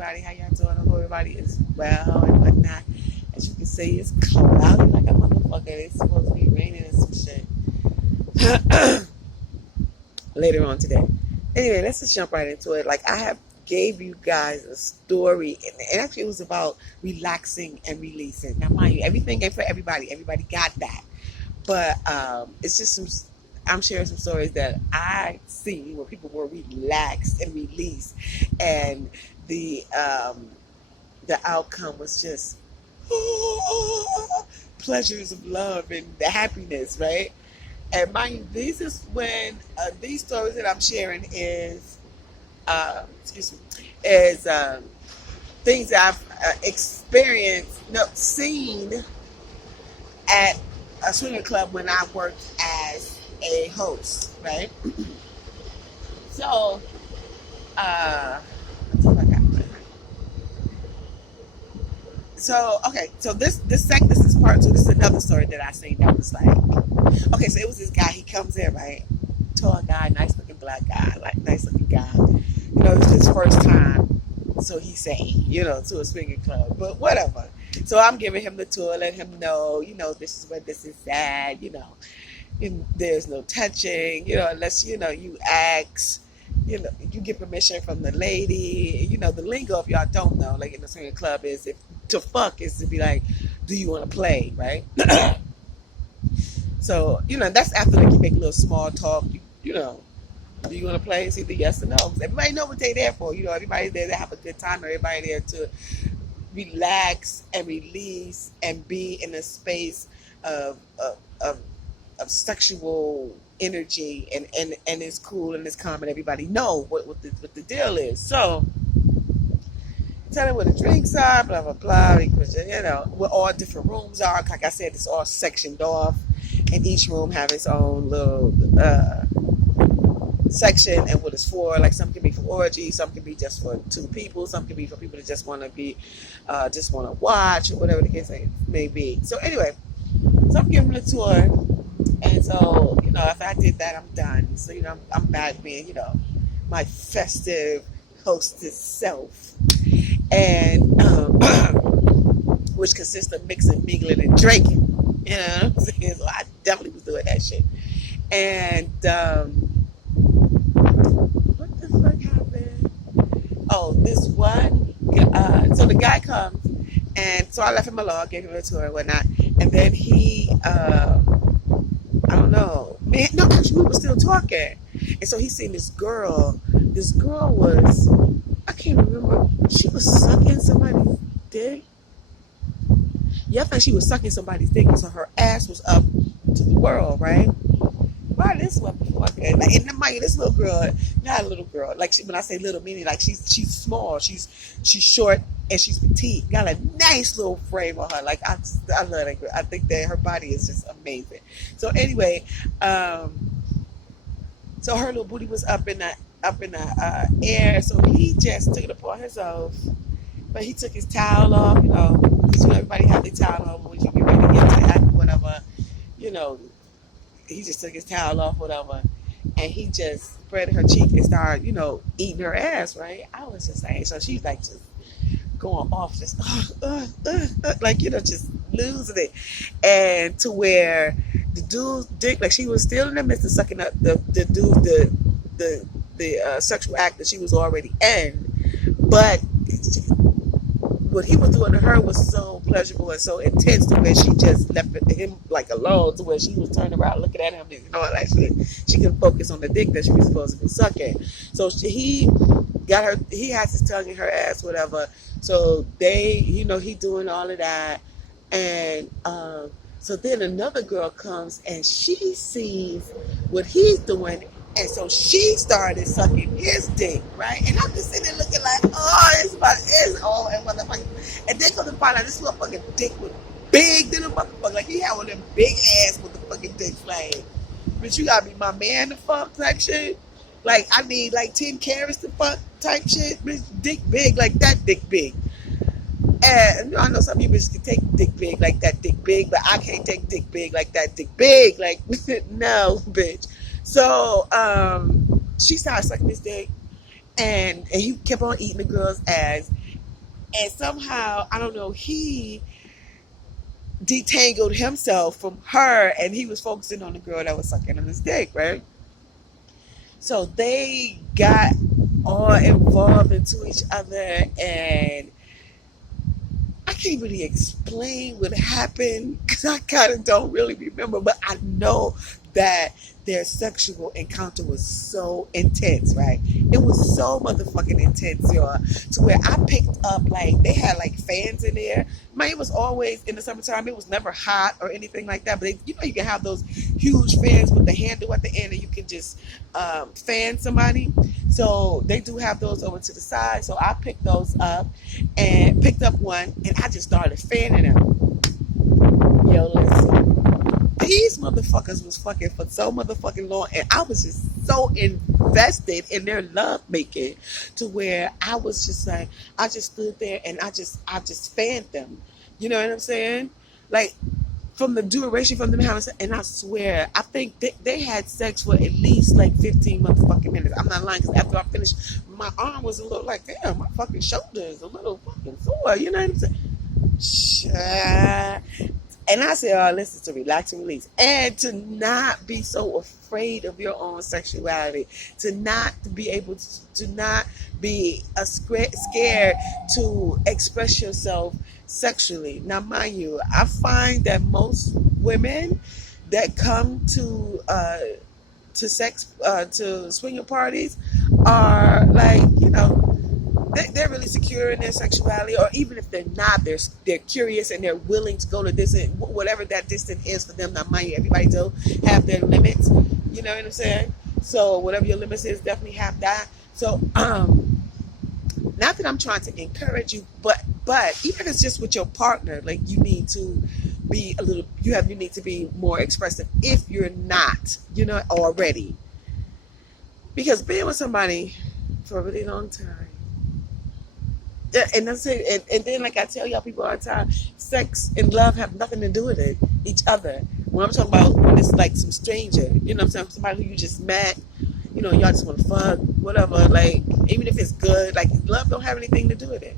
everybody. How y'all doing? I hope everybody is well and whatnot. As you can see, it's cloudy like a motherfucker. It's supposed to be raining and some shit later on today. Anyway, let's just jump right into it. Like I have gave you guys a story, and actually it was about relaxing and releasing. Now, mind you, everything ain't for everybody. Everybody got that, but it's just some. I'm sharing some stories that I see where people were relaxed and released, and the um, the outcome was just pleasures of love and the happiness, right? And mind you, this is when these stories that I'm sharing is, excuse me, is things that I've experienced, no, seen at a swinger club when I worked as a host, right? So, let's see if I got it. So okay, so this is part two. This is another story that I seen that was like, okay, so it was this guy. He comes in, right, tall guy, nice looking black guy, like nice looking guy. You know, it was his first time, so he's saying, you know, to a swinging club, but whatever. So I'm giving him the tour, let him know, you know, this is where this is at, you know, and there's no touching, you know, unless, you know, you ask, you know, you get permission from the lady, you know, the lingo, if y'all don't know, like in the swinging club is, if to fuck is to be like, do you want to play, right? So, you know, that's after like you make a little small talk, you know, do you want to play? It's either yes or no. Everybody know what they're there for. You know, everybody's there to have a good time. Everybody there to relax and release and be in a space of of, of sexual energy, and it's cool and it's calm and everybody know what the deal is. So tell them where the drinks are, blah blah blah, because you know where all different rooms are. Like I said, it's all sectioned off, and each room have its own little section and what it's for. Like some can be for orgy, some can be just for two people, some can be for people that just want to be just want to watch or whatever the case may be. So anyway, so I'm giving the tour, and so you know if I did that, I'm done. So you know I'm back being, you know, my festive hostess self, and which consists of mixing, mingling, and drinking. You know what I'm saying? So I definitely was doing that shit. And what the fuck happened? Oh, this one. So the guy comes, and so I left him alone, gave him a tour and whatnot, and then he, I don't know, man. No, actually, we were still talking, and so he seen this girl. This girl was, I can't remember. She was sucking somebody's dick. Yeah, I think she was sucking somebody's dick, so her ass was up to the world, right? Why this motherfucker? Like in the mind, this little girl, not a little girl. Like when I say little, meaning like she's small, she's short and she's petite. Got a nice little frame on her. Like I love that girl. I think that her body is just amazing. So anyway, so her little booty was up in the air. So he just took it upon himself. But he took his towel off, you know, because everybody had their towel off when you get ready to get to that, whatever, you know. He just took his towel off, whatever, and he just spread her cheek and started, you know, eating her ass, right? I was just saying, so she's like just going off, just like, you know, just losing it, and to where the dude's dick, like she was still in the midst of sucking up the dude, the sexual act that she was already in, but what he was doing to her was so pleasurable and so intense to where she just left him like alone, to where she was turning around looking at him and you know all that shit. She couldn't focus on the dick that she was supposed to be sucking. So he got her, he has his tongue in her ass, whatever. So they, you know, he doing all of that. And so then another girl comes and she sees what he's doing. And so she started sucking his dick, right? And I'm just sitting there looking like, oh, it's all and motherfucker. And then come to find out this motherfucking dick was big than a motherfucker. Like he had one of them big ass with the fucking dick flame. But you gotta be my man to fuck type shit. Like I need like 10 carats to fuck type shit. Bitch, dick big like that dick big. And you know, I know some people can take dick big like that dick big, but I can't take dick big like that dick big. Like no, bitch. So she started sucking his dick, and he kept on eating the girl's ass, And somehow, I don't know, he detangled himself from her, and he was focusing on the girl that was sucking on his dick, right? So they got all involved into each other, and I can't really explain what happened because I kind of don't really remember, but I know that their sexual encounter was so intense, right? It was so motherfucking intense, y'all, to where I picked up, like, they had like fans in there. Man, it was always in the summertime. It was never hot or anything like that, but they, you know, you can have those huge fans with the handle at the end, and you can just fan somebody. So they do have those over to the side. So I picked those up and picked up one, and I just started fanning them. Yo, listen. These motherfuckers was fucking for so motherfucking long, and I was just so invested in their love making to where I was just like, I just stood there and I just fanned them. You know what I'm saying? Like, from the duration from them having sex, and I swear, I think they had sex for at least like 15 motherfucking minutes. I'm not lying, because after I finished, my arm was a little like, damn, my fucking shoulder is a little fucking sore. You know what I'm saying? Shit. And I said, oh, listen, to relax and release. And to not be so afraid of your own sexuality. To not be able to not be scared to express yourself sexually. Now, mind you, I find that most women that come to swinger parties are like, you know, they're really secure in their sexuality, or even if they're not, they're curious and they're willing to go to this, whatever that distance is for them. Now, mind you, everybody do have their limits. You know what I'm saying? So whatever your limits is, definitely have that. So not that I'm trying to encourage you, but even if it's just with your partner, like, you need to be you need to be more expressive if you're not, you know, already. Because being with somebody for a really long time, and that's it. And then, like I tell y'all people all the time, sex and love have nothing to do with each other. When I'm talking about when it's like some stranger, you know what I'm saying? Somebody who you just met, you know, y'all just want to fuck, whatever. Like, even if it's good, like, love don't have anything to do with it.